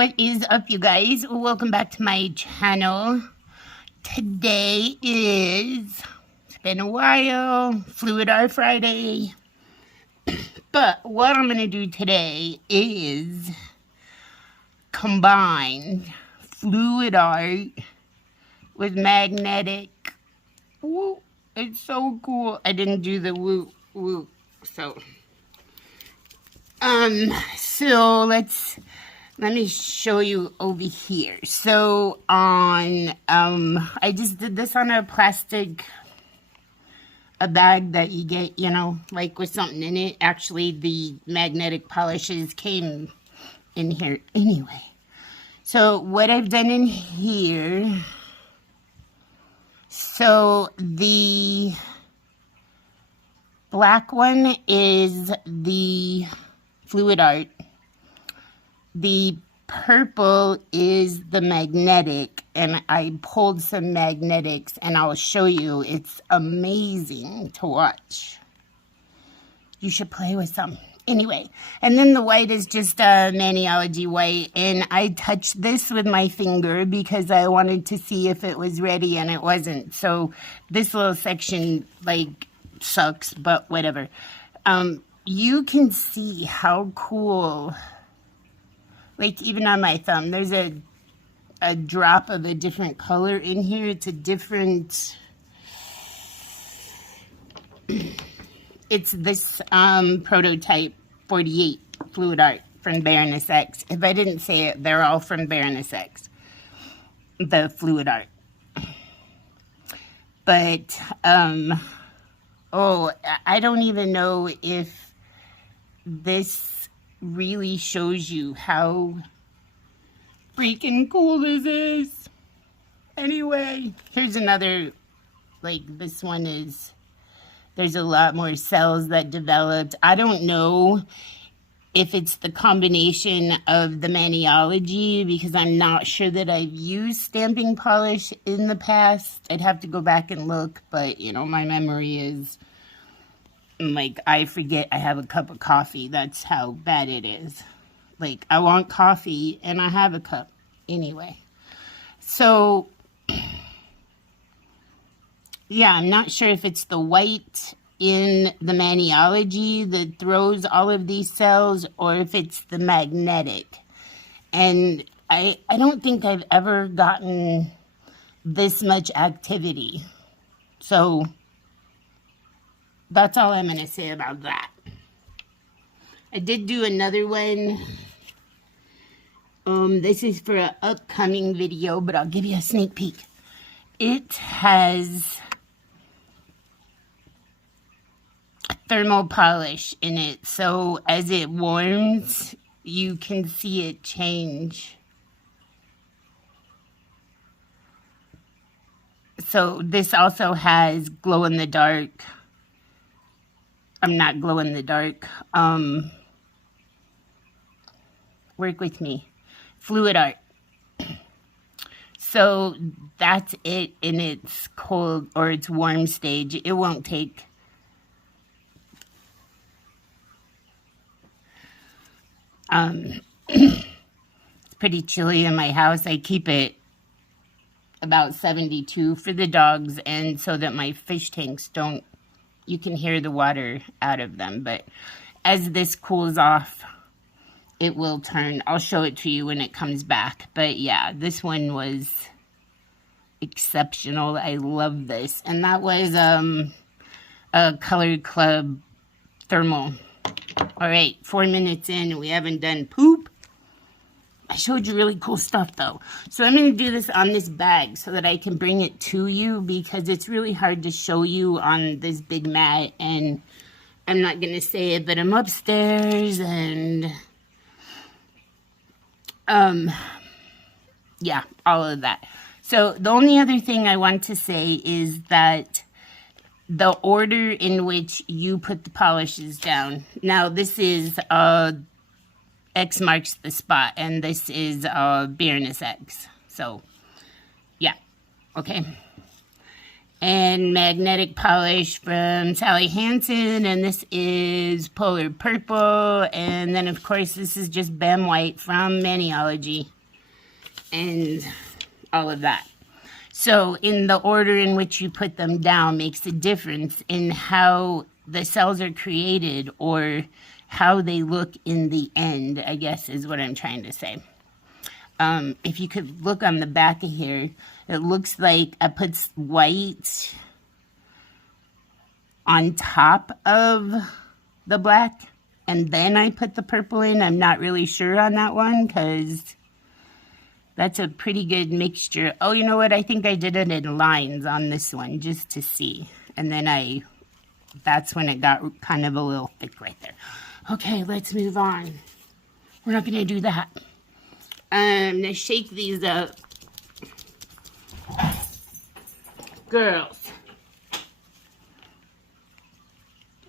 What is up, you guys? Welcome back to my channel. Today is, it's been a while, Fluid Art Friday. But what I'm going to do today is combine fluid art with magnetic. Woo, it's so cool. I didn't do the woo, so let me show you over here. So I just did this on a plastic, a bag that you get, you know, like with something in it. Actually, the magnetic polishes came in here anyway. So what I've done in here, so the black one is the fluid art. The purple is the magnetic, and I pulled some magnetics, and I'll show you. It's amazing to watch. You should play with some. Anyway, and then the white is just a Maniolgy white, and I touched this with my finger because I wanted to see if it was ready, and it wasn't. So this little section, like, sucks, but whatever. You can see how cool, like, even on my thumb, there's a drop of a different color in here. It's a different, it's this prototype 48 fluid art from Baroness X. If I didn't say it, they're all from Baroness X, the fluid art. But, oh, I don't even know if this really shows you how freaking cool this is. Anyway, here's another, like, this one is, there's a lot more cells that developed. I don't know if it's the combination of the Maniolgy, because I'm not sure that I've used stamping polish in the past. I'd have to go back and look, but, you know, my memory is, like, I forget I have a cup of coffee. That's how bad it is. Like, I want coffee, and I have a cup. Anyway. So, yeah, I'm not sure if it's the white in the Maniolgy that throws all of these cells, or if it's the magnetic. And I don't think I've ever gotten this much activity. So that's all I'm going to say about that. I did do another one. This is for an upcoming video, but I'll give you a sneak peek. It has thermal polish in it, so as it warms, you can see it change. So this also has glow in the dark. I'm not glow in the dark. Work with me. Fluid art. So that's it in its cold or its warm stage. It won't take it's pretty chilly in my house. I keep it about 72 for the dogs, and so that my fish tanks don't, you can hear the water out of them. But as this cools off, it will turn. I'll show it to you when it comes back. But yeah, this one was exceptional. I love this. And that was a Color Club thermal. All right, 4 minutes in and we haven't done poop. I showed you really cool stuff though. So I'm going to do this on this bag so that I can bring it to you, because it's really hard to show you on this big mat, and I'm not going to say it, but I'm upstairs, and yeah, all of that. So the only other thing I want to say is that the order in which you put the polishes down. Now this is X marks the spot, and this is Baroness X. So yeah, okay. and magnetic polish from Sally Hansen, and this is Polar Purple, and then of course this is just Bam White from Maniolgy, and all of that. So in the order in which you put them down makes a difference in how the cells are created or how they look in the end, I guess is what I'm trying to say. If you could look on the back of here, it looks like I put white on top of the black, and then I put the purple in. I'm not really sure on that one because that's a pretty good mixture. Oh, you know what? I think I did it in lines on this one just to see. And then that's when it got kind of a little thick right there. Okay, let's move on. We're not going to do that. I'm going to shake these up. Girls.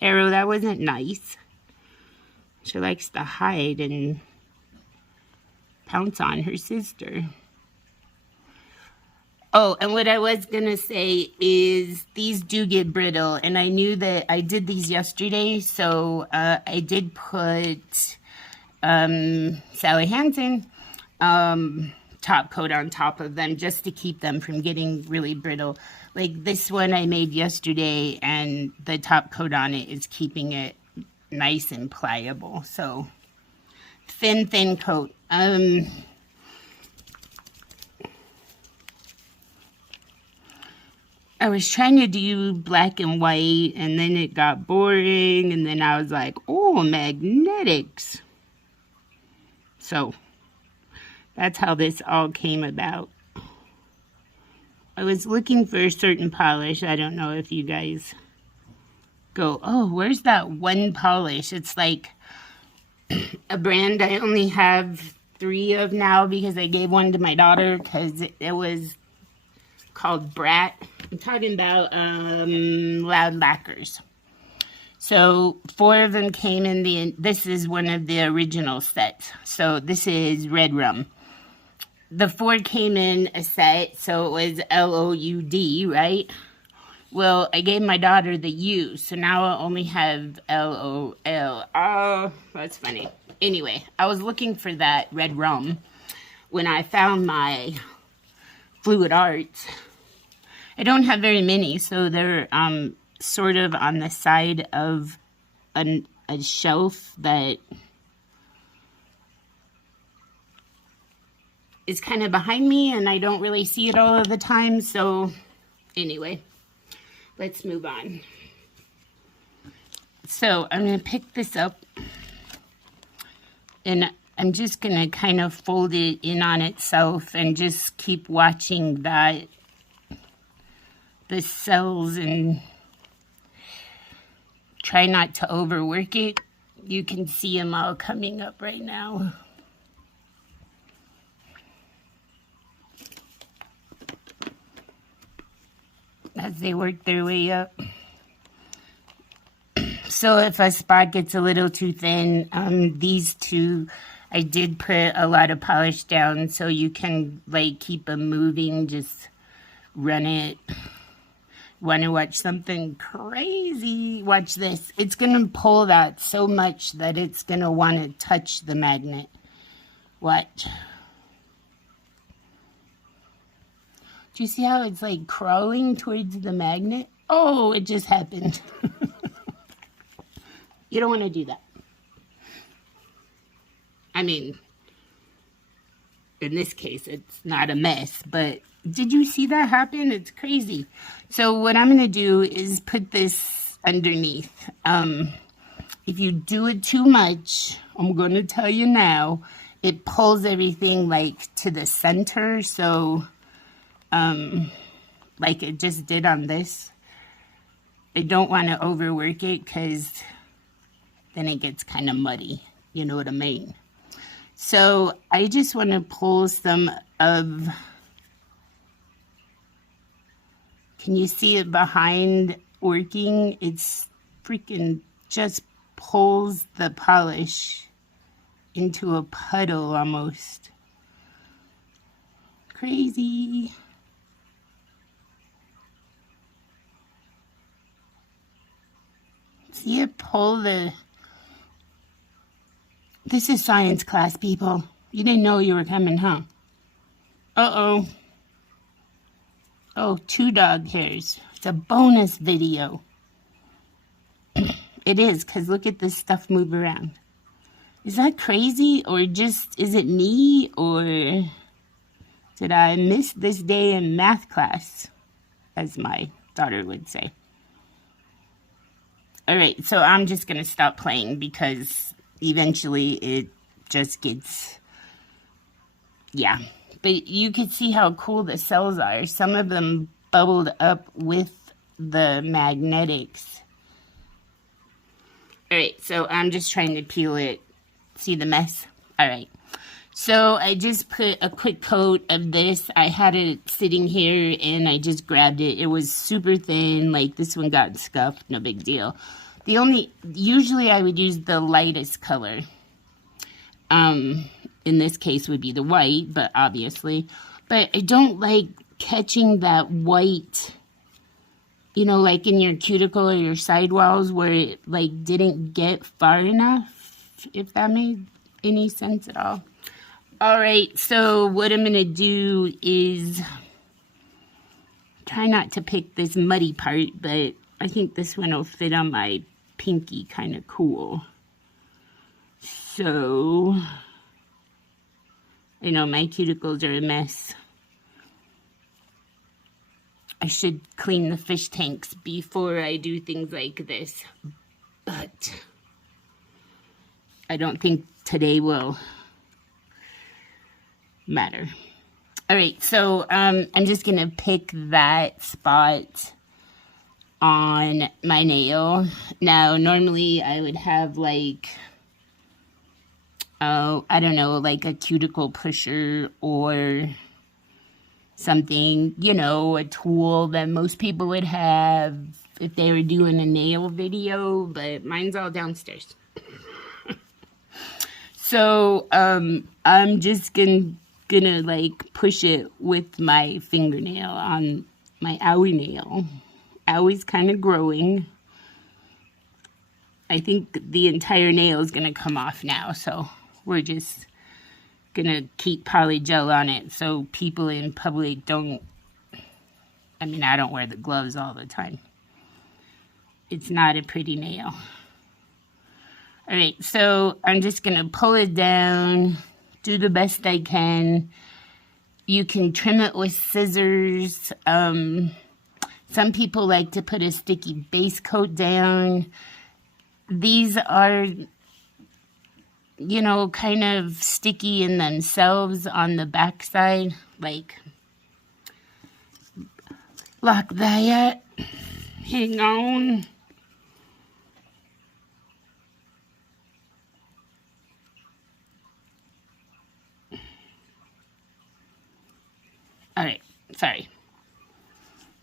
Arrow, that wasn't nice. She likes to hide and pounce on her sister. Oh, and what I was going to say is these do get brittle, and I knew that I did these yesterday, so I did put Sally Hansen top coat on top of them just to keep them from getting really brittle. Like this one I made yesterday, and the top coat on it is keeping it nice and pliable. So thin coat. I was trying to do black and white, and then it got boring, and then I was like, oh, magnetics. So that's how this all came about. I was looking for a certain polish. I don't know if you guys go, oh, where's that one polish? It's like a brand I only have 3 of now because I gave one to my daughter because it was called Brat. I'm talking about Loud Lacquers. So 4 of them came in this is one of the original sets. So this is Red Rum. The 4 came in a set, so it was LOUD, right? Well, I gave my daughter the U, so now I only have LOL. Oh, that's funny. Anyway, I was looking for that Red Rum when I found my Fluid Arts. I don't have very many, so they're sort of on the side of a shelf that is kind of behind me, and I don't really see it all of the time. So anyway, let's move on. So I'm going to pick this up, and I'm just going to kind of fold it in on itself and just keep watching the cells and try not to overwork it. You can see them all coming up right now. As they work their way up. So if a spot gets a little too thin, these 2, I did put a lot of polish down so you can like keep them moving, just run it. Want to watch something crazy? Watch this. It's going to pull that so much that it's going to want to touch the magnet. Watch. Do you see how it's like crawling towards the magnet? Oh, it just happened. You don't want to do that. I mean, in this case, it's not a mess, but did you see that happen? It's crazy. So what I'm going to do is put this underneath. If you do it too much, I'm going to tell you now, it pulls everything like to the center. So like it just did on this. I don't want to overwork it because then it gets kind of muddy. You know what I mean? So I just want to pull some of, can you see it behind working? It's freaking just pulls the polish into a puddle almost. Crazy. See it pull the... This is science class, people. You didn't know you were coming, huh? Uh-oh. Oh, 2 dog hairs. It's a bonus video. It is, because look at this stuff move around. Is that crazy? Or just, is it me? Or did I miss this day in math class? As my daughter would say. Alright, so I'm just going to stop playing because eventually it just gets... Yeah. But you can see how cool the cells are. Some of them bubbled up with the magnetics. Alright, so I'm just trying to peel it. See the mess? Alright. So I just put a quick coat of this. I had it sitting here and I just grabbed it. It was super thin. Like this one got scuffed. No big deal. Usually I would use the lightest color. In this case would be the white, but obviously. But I don't like catching that white, you know, like in your cuticle or your sidewalls where it like didn't get far enough, if that made any sense at all. Alright, so what I'm going to do is try not to pick this muddy part, but I think this one will fit on my pinky kind of cool. So, I know my cuticles are a mess. I should clean the fish tanks before I do things like this, but I don't think today will matter. Alright, so I'm just going to pick that spot on my nail. Now, normally I would have like, I don't know, like a cuticle pusher or something, you know, a tool that most people would have if they were doing a nail video, but mine's all downstairs. So, I'm just gonna like push it with my fingernail on my owie nail. Owie's kind of growing. I think the entire nail is gonna come off now, so we're just gonna keep polygel on it so people in public don't, I mean, I don't wear the gloves all the time. It's not a pretty nail. Alright, so I'm just gonna pull it down, do the best I can. You can trim it with scissors. Some people like to put a sticky base coat down. These are, you know, kind of sticky in themselves on the back side. Like that. Hang on. Alright, sorry.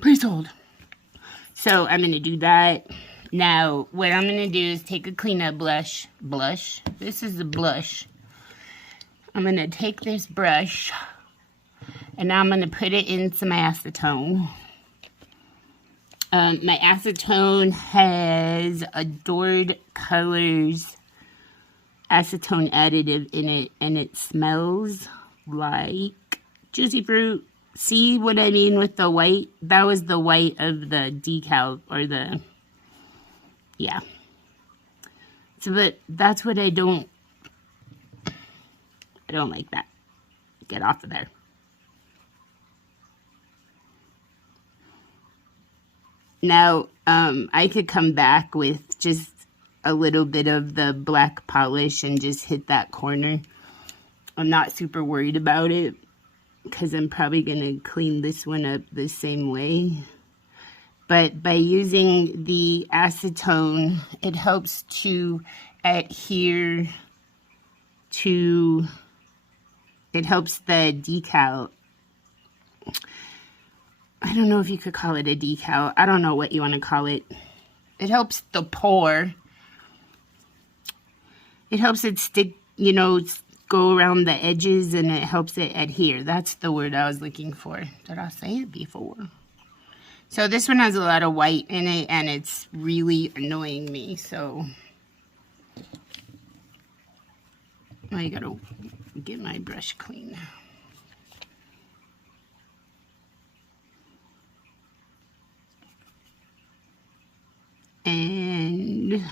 Please hold. So I'm going to do that. Now, what I'm going to do is take a cleanup blush. This is the blush. I'm going to take this brush and I'm going to put it in some acetone. My acetone has Adored Colors acetone additive in it, and it smells like juicy fruit. See what I mean with the white? That was the white of the decal, or the, yeah. So, but that's what I don't like that. Get off of there. Now, I could come back with just a little bit of the black polish and just hit that corner. I'm not super worried about it, because I'm probably going to clean this one up the same way. But by using the acetone, it helps to adhere to, it helps the decal. I don't know if you could call it a decal. I don't know what you want to call it. It helps the pour. It helps it stick, you know, go around the edges, and it helps it adhere. That's the word I was looking for. Did I say it before? So this one has a lot of white in it, and it's really annoying me. So I gotta get my brush clean. And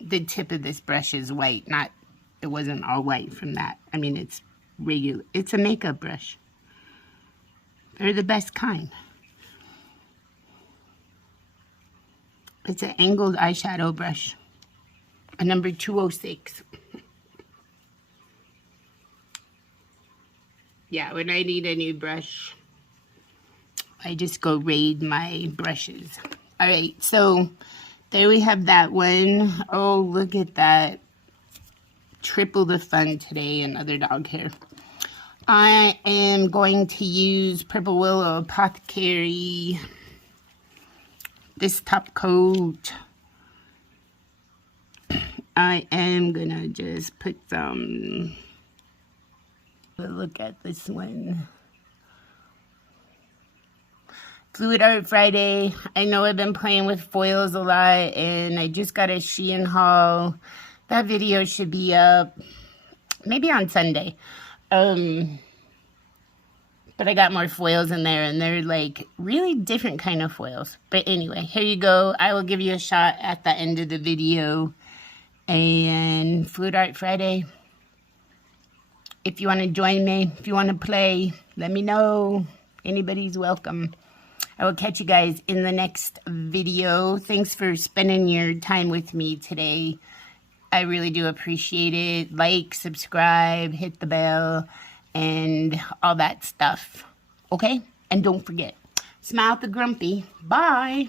the tip of this brush is white, it wasn't all white from that. I mean, it's regular, it's a makeup brush. They're the best kind. It's an angled eyeshadow brush, a number 206. Yeah, when I need a new brush, I just go raid my brushes. All right, so there we have that one. Oh, look at that. Triple the fun today, another dog hair. I am going to use Purple Willow Apothecary, this top coat. I am gonna just put some, look at this one. Fluid Art Friday. I know I've been playing with foils a lot, and I just got a Shein haul. That video should be up maybe on Sunday. But I got more foils in there, and they're like really different kind of foils. But anyway, here you go. I will give you a shot at the end of the video. And Fluid Art Friday. If you want to join me, if you want to play, let me know. Anybody's welcome. I will catch you guys in the next video. Thanks for spending your time with me today. I really do appreciate it. Like, subscribe, hit the bell, and all that stuff. Okay? And don't forget, smile at the grumpy. Bye.